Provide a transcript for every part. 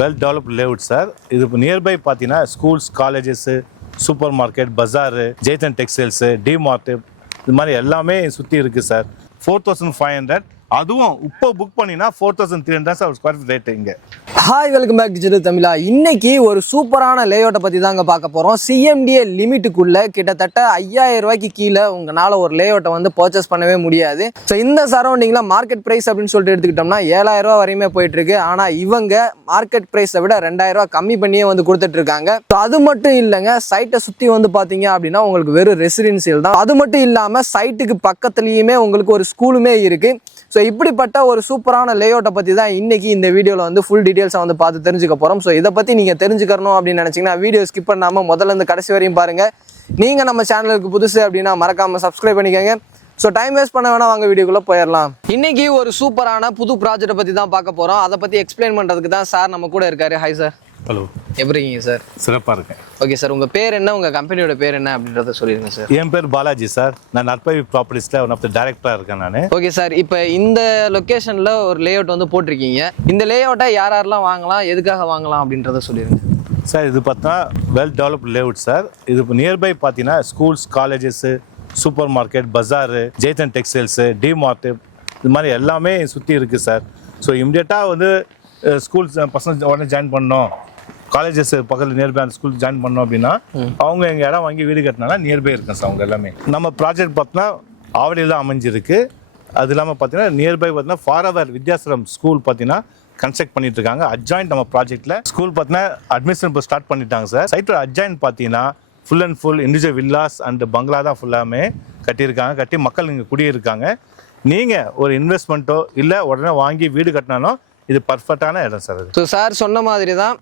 Well developed layout sir. இது இப்போ nearby பார்த்தீங்கன்னா ஸ்கூல்ஸ், காலேஜஸ், சூப்பர் மார்க்கெட், பஜாரு, ஜெய்தன் டெக்ஸ்டைல்ஸு, டிமார்ட்டு, இது மாதிரி எல்லாமே சுற்றி இருக்குது சார். 4500, அதுவும் இப்போ புக் பண்ணினா 4300 சார் ஸ்கொயர் ஃபீட் ரேட்டு இங்கே. Hi, welcome back to Jitu தமிழா. இன்னைக்கு ஒரு சூப்பரான லேஅவுட்டை பற்றி தாங்க பார்க்க போகிறோம். சிஎம்டிஏ லிமிட்டுக்குள்ளே கிட்டத்தட்ட 5000 ரூபாய்க்கு கீழே உங்களால் ஒரு லேஅவுட்டை வந்து பர்ச்சேஸ் பண்ணவே முடியாது. ஸோ இந்த சரௌண்டிங்கில் மார்க்கெட் ப்ரைஸ் அப்படின்னு சொல்லிட்டு எடுத்துக்கிட்டோம்னா 7000 ரூபா வரையுமே போயிட்டுருக்கு. ஆனால் இவங்க மார்க்கெட் ப்ரைஸை விட 2000 ரூபா கம்மி பண்ணியே வந்து கொடுத்துட்ருக்காங்க. ஸோ அது மட்டும் இல்லைங்க, சைட்டை சுற்றி வந்து பார்த்தீங்க அப்படின்னா உங்களுக்கு வெறும் ரெசிடென்சியல் தான். அது மட்டும் இல்லாமல் சைட்டுக்கு பக்கத்துலேயுமே உங்களுக்கு ஒரு ஸ்கூலுமே இருக்குது. ஸோ இப்படிப்பட்ட ஒரு சூப்பரான லேஅவுட்டை பற்றி தான் இன்னைக்கு இந்த வீடியோவில் வந்து ஃபுல் டீட்டெயில்ஸை வந்து பார்த்து தெரிஞ்சுக்க போகிறோம். ஸோ இதை பற்றி நீங்கள் தெரிஞ்சுக்கணும் அப்படின்னு நினச்சிங்கன்னா வீடியோ ஸ்கிப் பண்ணாமல் முதல்ல இருந்து கடைசி வரையும் பாருங்கள். நீங்கள் நம்ம சேனலுக்கு புதுசு அப்படின்னா மறக்காமல் சப்ஸ்கிரைப் பண்ணிக்கோங்க. ஸோ டைம் வேஸ்ட் பண்ண வேணா, வாங்க வீடியோக்குள்ளே போயிடலாம். இன்னைக்கு ஒரு சூப்பரான புது ப்ராஜெக்டை பற்றி தான் பார்க்க போகிறோம். அதை பற்றி எக்ஸ்பிளைன் பண்ணுறதுக்கு தான் சார் நம்ம கூட இருக்காரு. Hi sir. ஹலோ, எப்படி இருக்கீங்க சார்? சிறப்பாக இருக்கேன். ஓகே சார், உங்கள் பேர் என்ன, உங்கள் கம்பெனியோட பேர் என்ன அப்படின்றத சொல்லிடுங்க சார். என் பேர் பாலாஜி சார். நான் நற்பவி ப்ராப்பர்ட்டிஸில் ஒன் ஆஃப் த டைரக்டராக இருக்கேன் நான். ஓகே சார், இப்போ இந்த லொக்கேஷனில் ஒரு லேஅவுட் வந்து போட்டிருக்கீங்க. இந்த லேஅவுட்டை யார் யாரெல்லாம் வாங்கலாம், எதுக்காக வாங்கலாம் அப்படின்றத சொல்லிடுங்க சார். இது பார்த்தா வெல் டெவலப்ட் லேஅவுட் சார். இது இப்போ நியர்பை பார்த்தீங்கன்னா ஸ்கூல்ஸ், காலேஜஸ்ஸு, சூப்பர் மார்க்கெட், பஜாரு, ஜெய்தன் டெக்ஸ்டைல்ஸு, டிமார்ட்டு, இது மாதிரி எல்லாமே சுற்றி இருக்குது சார். ஸோ இம்மிடியட்டாக வந்து ஸ்கூல்ஸ் பசங்க உடனே ஜாயின் பண்ணோம், காலேஜஸ் பக்கத்தில் நியர்பை அந்த ஸ்கூல் ஜாயின் பண்ணோம் அப்படின்னா அவங்க எங்கள் இடம் வாங்கி வீடு கட்டினால நியர்பை இருக்கும் சார். அவங்க எல்லாமே நம்ம ப்ராஜெக்ட் பார்த்தோன்னா ஆவடியில் தான் அமைஞ்சிருக்கு. அது இல்லாமல் பார்த்தீங்கன்னா நியர்பை பார்த்தீங்கன்னா ஃபார்எவர் வித்யாசரம் ஸ்கூல் பார்த்தீங்கன்னா கன்ஸ்ட்ரக்ட் பண்ணிட்டு இருக்காங்க. அட்ஜாயின்ட் நம்ம ப்ராஜெக்ட்டில் ஸ்கூல் பார்த்தீங்கன்னா அட்மிஷன் இப்போ ஸ்டார்ட் பண்ணிட்டாங்க சார். சைட்டோட அட்ஜாயின்ட் பார்த்தீங்கன்னா full and full individual villas and பங்களா தான் ஃபுல்லாமே கட்டியிருக்காங்க. கட்டி மக்கள் இங்கே குடியிருக்காங்க. நீங்கள் ஒரு இன்வெஸ்ட்மெண்ட்டோ இல்லை உடனே வாங்கி வீடு கட்டினாலும் இது பர்ஃபெக்டான இடம் சார். ஸோ சார் சொன்ன மாதிரி தான்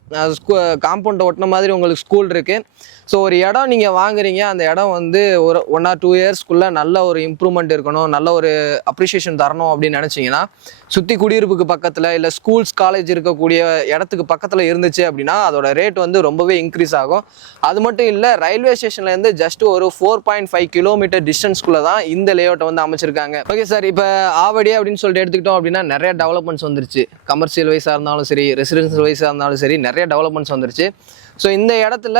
காம்பவுண்டை ஒட்டின மாதிரி உங்களுக்கு ஸ்கூல் இருக்குது. ஸோ ஒரு இடம் நீங்கள் வாங்குறீங்க, அந்த இடம் வந்து ஒரு 1 or 2 இயர்ஸ்க்குள்ளே நல்ல ஒரு இம்ப்ரூவ்மெண்ட் இருக்கணும், நல்ல ஒரு அப்ரிஷியேஷன் தரணும் அப்படின்னு நினச்சிங்கன்னா சுற்றி குடியிருப்புக்கு பக்கத்தில் இல்லை ஸ்கூல்ஸ், காலேஜ் இருக்கக்கூடிய இடத்துக்கு பக்கத்தில் இருந்துச்சு அப்படின்னா அதோட ரேட் வந்து ரொம்பவே இன்க்ரீஸ் ஆகும். அது மட்டும் இல்லை, ரயில்வே ஸ்டேஷன்லேருந்து ஜஸ்ட் ஒரு 4.5 கிலோமீட்டர் டிஸ்டன்ஸ்குள்ளே தான் இந்த லேஅவுட்டை வந்து அமைச்சிருக்காங்க. ஓகே சார், இப்போ ஆவடி அப்படின்னு சொல்லிட்டு எடுத்துக்கிட்டோம் அப்படின்னா நிறைய டெவலப்மெண்ட்ஸ் வந்துருச்சு. கமர்ஷியல் வைஸாக இருந்தாலும் சரி, ரெசிடென்ஷியல் வைஸாக இருந்தாலும் சரி, நிறைய டெவலப்மெண்ட்ஸ் வந்துருச்சு. ஸோ இந்த இடத்துல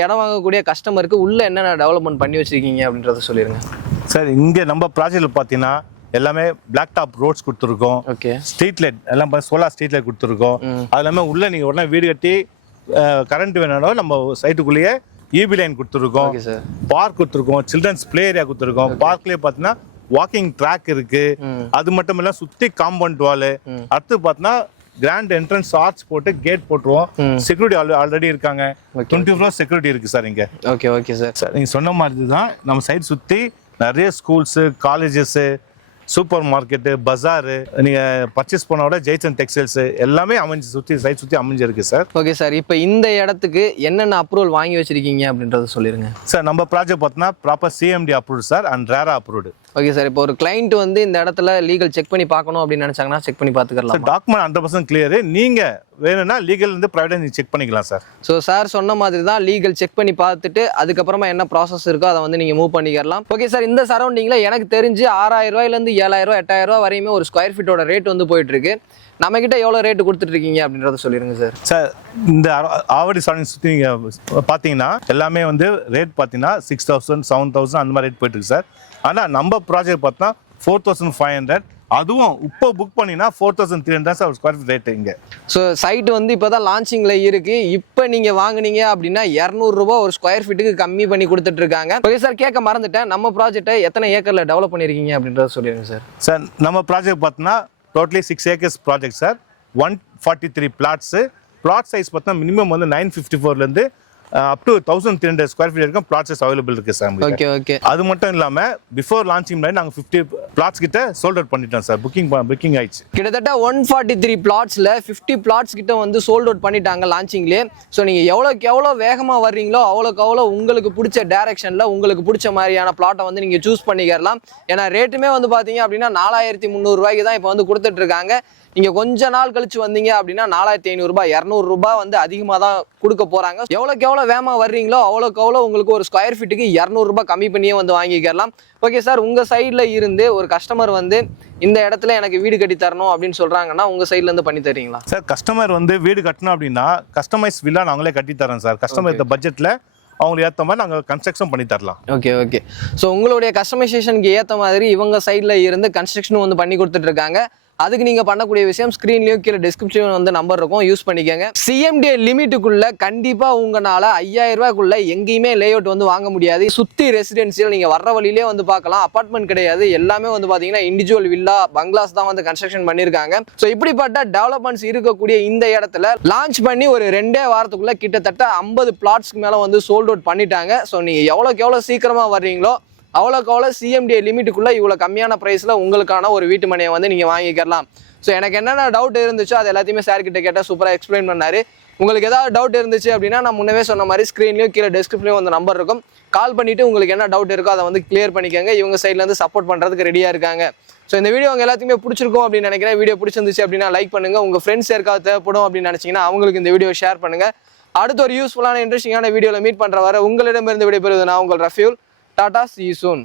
இடம் வாங்கக்கூடிய கஸ்டமருக்கு உள்ள என்னென்ன டெவலப்மெண்ட் பண்ணி வச்சிருக்கீங்க அப்படின்றத சொல்லிடுங்க சார். இங்கே நம்ம ப்ராஜெக்டில் பார்த்தீங்கன்னா எல்லாமே பிளாக் டாப் ரோட்ஸ் கொடுத்துருக்கோம். ஓகே, ஸ்ட்ரீட் லைட் எல்லாம் சோலார் ஸ்ட்ரீட் லைட் கொடுத்துருக்கோம். அது இல்லாமல் உள்ள நீங்கள் உடனே வீடு கட்டி கரண்ட் வேணாலும் நம்ம சைட்டுக்குள்ளேயே இபி லைன் கொடுத்துருக்கோம், பார்க் கொடுத்துருக்கோம், சில்ட்ரன்ஸ் பிளே ஏரியா கொடுத்துருக்கோம். பார்க்லேயே பார்த்தீங்கன்னா வாக்கிங் ட்ராக் இருக்கு. அது மட்டும் இல்ல சுத்தி காம்பவுண்ட் வால். அடுத்து பார்த்தீங்கன்னா கிராண்ட் என்ட்ரன்ஸ் ஆர்ச் போட்டு கேட் போட்டுருவோம். செக்யூரிட்டி ஆல்ரெடி இருக்காங்க. 24 செக்யூரிட்டி இருக்கு சார் இங்க. ஓகே ஓகே சார், நீங்க சொன்ன மாதிரி தான் நம்ம சைட் சுத்தி நிறைய ஸ்கூல்ஸ், காலேஜஸ், சூப்பர் மார்க்கெட்டு, பஜாரு, நீங்க பர்ச்சேஸ் பண்ண விட ஜெய்சன் டெக்ஸ்டைல்ஸ் எல்லாமே அமைஞ்சு சுற்றி சைட் சுற்றி அமைஞ்சிருக்கு சார். ஓகே சார், இப்போ இந்த இடத்துக்கு என்னென்ன அப்ரூவல் வாங்கி வச்சிருக்கீங்க அப்படின்றத சொல்லிடுங்க சார். நம்ம ப்ராஜெக்ட் பார்த்தோன்னா proper CMD approved sir and ரேரா அப்ரூவ்டு. ஓகே சார், இப்போ ஒரு கிளைண்ட் வந்து இந்த இடத்துல லீகல் செக் பண்ணி பார்க்கணும் அப்படின்னு நினைச்சாங்கன்னா செக் பண்ணி பார்த்துக்கலாம். Document 100% clear. நீங்க வேணும்னா லீகல் வந்து ப்ரைவேட்டாக நீங்கள் செக் பண்ணிக்கலாம் சார். ஸோ சார் சொன்ன மாதிரி தான் லீகல் செக் பண்ணி பார்த்துட்டு அதுக்கப்புறமா என்ன ப்ராசஸ் இருக்கோ அதை வந்து நீங்கள் மூவ் பண்ணிக்கலாம். ஓகே சார், இந்த சரௌண்டிங்கில் எனக்கு தெரிஞ்சு 6000 ரூபாயிலேருந்து 7000 ரூபா 8000 ரூபா வரையுமே ஒரு ஸ்கொயர் ஃபீட்டோட ரேட் வந்து போயிட்டு இருக்கு. நம்ம கிட்ட எவ்வளோ ரேட்டு கொடுத்துட்டு இருக்கீங்க அப்படின்றத சொல்லிடுங்க சார். சார், இந்த ஆவடி சரௌண்டிங் சுற்றி நீங்கள் பார்த்தீங்கன்னா எல்லாமே வந்து ரேட் பார்த்தீங்கன்னா 6000, 7000 அந்த மாதிரி ரேட் போயிட்டு இருக்கு சார். ஆனால் நம்ம ப்ராஜெக்ட் பார்த்தா 4500, அதுவும் இப்போ புக் பண்ணினா 4300 சார் ஸ்கொயர் ஃபீட் ரேட்டு இங்கே. ஸோ சைட்டு வந்து இப்போ தான் லான்ச்சிங்கில் இருக்குது. இப்போ நீங்கள் வாங்கினீங்க அப்படின்னா 200 ரூபா ஒரு ஸ்கொயர் ஃபீட்டுக்கு கம்மி பண்ணி கொடுத்துட்டு இருக்காங்க. ஓகே சார், கேட்க மறந்துட்டேன், நம்ம ப்ராஜெக்ட்டை எத்தனை ஏக்கரில் டெவலப் பண்ணியிருக்கீங்க அப்படின்றத சொல்லிடுங்க சார். சார், நம்ம ப்ராஜெக்ட் பார்த்தோன்னா totally 6 acres project sir. 143 plots. Plot size பார்த்தா மினிமம் வந்து 954லேருந்து அப் டு 1300 ஸ்கொயர் ஃபீட் வரைக்கும் பிளாட்ஸ் அவைலபிள் இருக்கு சார். ஓகே ஓகே, அது மட்டும் இல்லாம பிஃபோர் லான்ச்சிங் முன்னாடி நாங்கள் 50 பிளாட்ஸ் கிட்ட சோல்ட் அவுட் பண்ணிட்டோம் சார். புக்கிங் ஆயிடுச்சு. கிட்டத்தட்ட 143 பிளாட்ஸ்ல 50 பிளாட்ஸ் கிட்ட வந்து சோல்ட் அவுட் பண்ணிட்டாங்க லான்ச்சிங்லேயே. ஸோ நீங்க எவ்வளோ வேகமாக வர்றீங்களோ அவ்வளோ உங்களுக்கு பிடிச்ச டைரக்ஷன்ல உங்களுக்கு பிடிச்ச மாதிரியான பிளாட்டை வந்து நீங்க சூஸ் பண்ணிக்கலாம். ஏன்னா ரேட்டுமே வந்து பாத்தீங்க அப்படின்னா 4300 ரூபாய்க்கு தான் இப்போ வந்து கொடுத்துட்டு இருக்காங்க. நீங்க கொஞ்ச நாள் கழிச்சு வந்தீங்க அப்படின்னா 4500 ரூபாய் 200 ரூபாய் வந்து அதிகமாக தான் கொடுக்க போறாங்க. எவ்வளோக்கு எவ்வளோ வேகமா வர்றீங்களோ அவ்வளோக்கு எவ்வளோ உங்களுக்கு ஒரு ஸ்கொயர் ஃபீட்டுக்கு 200 ரூபாய் கம்மி பண்ணியே வந்து வாங்கிக்கலாம். ஓகே சார், உங்க சைட்ல இருந்து ஒரு கஸ்டமர் வந்து இந்த இடத்துல எனக்கு வீடு கட்டி தரணும் அப்படின்னு சொல்றாங்கன்னா உங்க சைட்ல இருந்து பண்ணி தரீங்களா? சார் கஸ்டமர் வந்து வீடு கட்டணும் அப்படின்னா கஸ்டமைஸ் வில்லா நாங்களே கட்டி தரோம் சார். கஸ்டமர் இந்த பட்ஜெட்ல அவங்களுக்கு ஏற்ற மாதிரி நாங்கள் கன்ஸ்ட்ரக்ஷன் பண்ணி தரலாம். Okay okay. ஸோ உங்களுடைய கஸ்டமைசேஷனுக்கு ஏற்ற மாதிரி இவங்க சைடில் இருந்து கன்ஸ்ட்ரக்ஷன் வந்து பண்ணி கொடுத்துட்டு இருக்காங்க. அதுக்கு நீங்க பண்ணக்கூடிய விஷயம் ஸ்கிரீன்லயும் கீழே டிஸ்கிரிப்ஷன் வந்து நம்பர் இருக்கும், யூஸ் பண்ணிக்கோங்க. சிஎம்டிஏ லிமிட்டுக்குள்ள கண்டிப்பா உங்களால 5000 ரூபாய்க்குள்ள எங்கேயுமே லே அவுட் வந்து வாங்க முடியாது. சுத்தி ரெசிடென்சியல் நீங்க வர்ற வழியிலே வந்து பார்க்கலாம். அபார்ட்மெண்ட் கிடையாது, எல்லாமே வந்து பாத்தீங்கன்னா இண்டிவிஜுவல் வில்லா பங்களாஸ் தான் வந்து கன்ஸ்ட்ரக்ஷன் பண்ணிருக்காங்க. ஸோ இப்படிப்பட்ட டெவலப்மெண்ட்ஸ் இருக்கக்கூடிய இந்த இடத்துல லான்ச் பண்ணி ஒரு 2 வாரத்துக்குள்ள கிட்டத்தட்ட 50 பிளாட்ஸ்க்கு மேல வந்து சோல்ட் அவுட் பண்ணிட்டாங்க. ஸோ நீங்க எவ்வளோக்கு எவ்வளோ சீக்கிரமா வர்றீங்களோ அவ்வளோக்கு அவ்வளோ சிஎம்டிஏ லிமிட்டுக்குள்ள இவ்வளோ கம்மியான ப்ரைஸில் உங்களுக்கான ஒரு வீட்டு மனையை வந்து நீங்கள் வாங்கிக்கலாம். ஸோ எனக்கு என்னென்ன டவுட் இருந்துச்சோ அது எல்லாத்தையுமே சார் கிட்ட கேட்டால் சூப்பராக எக்ஸ்பிளைன் பண்ணாரு. உங்களுக்கு ஏதாவது டவுட் இருந்துச்சு அப்படின்னா நான் முன்னவே சொன்ன மாதிரி ஸ்க்ரீன்லையும் கீழே டிஸ்கிரிப்ஷன்லையும் வந்து நம்பர் இருக்கும், கால் பண்ணிவிட்டு உங்களுக்கு என்ன டவுட் இருக்கோ அதை வந்து கிளியர் பண்ணிக்கோங்க. இவங்க சைட்லேருந்து சப்போர்ட் பண்ணுறதுக்கு ரெடியாக இருக்காங்க. ஸோ இந்த வீடியோ உங்க எல்லாத்தையுமே பிடிச்சிருக்கும் அப்படின்னு நினைக்கிறேன். வீடியோ பிடிச்சிருந்துச்சு அப்படின்னா லைக் பண்ணுங்கள். உங்கள் ஃப்ரெண்ட்ஸ் யாருக்காவது தேவைப்படும் அப்படின்னு நினச்சிங்கன்னா அவங்களுக்கு இந்த வீடியோ ஷேர் பண்ணுங்கள். அடுத்த ஒரு யூஸ்ஃபுல்லான இன்ட்ரெஸ்டிங்கான வீடியோவில் மீட் பண்ணுற வர உங்களிடமிருந்து விடைபெறுவது நான் உங்கள் Rafiul. Tata, see you soon.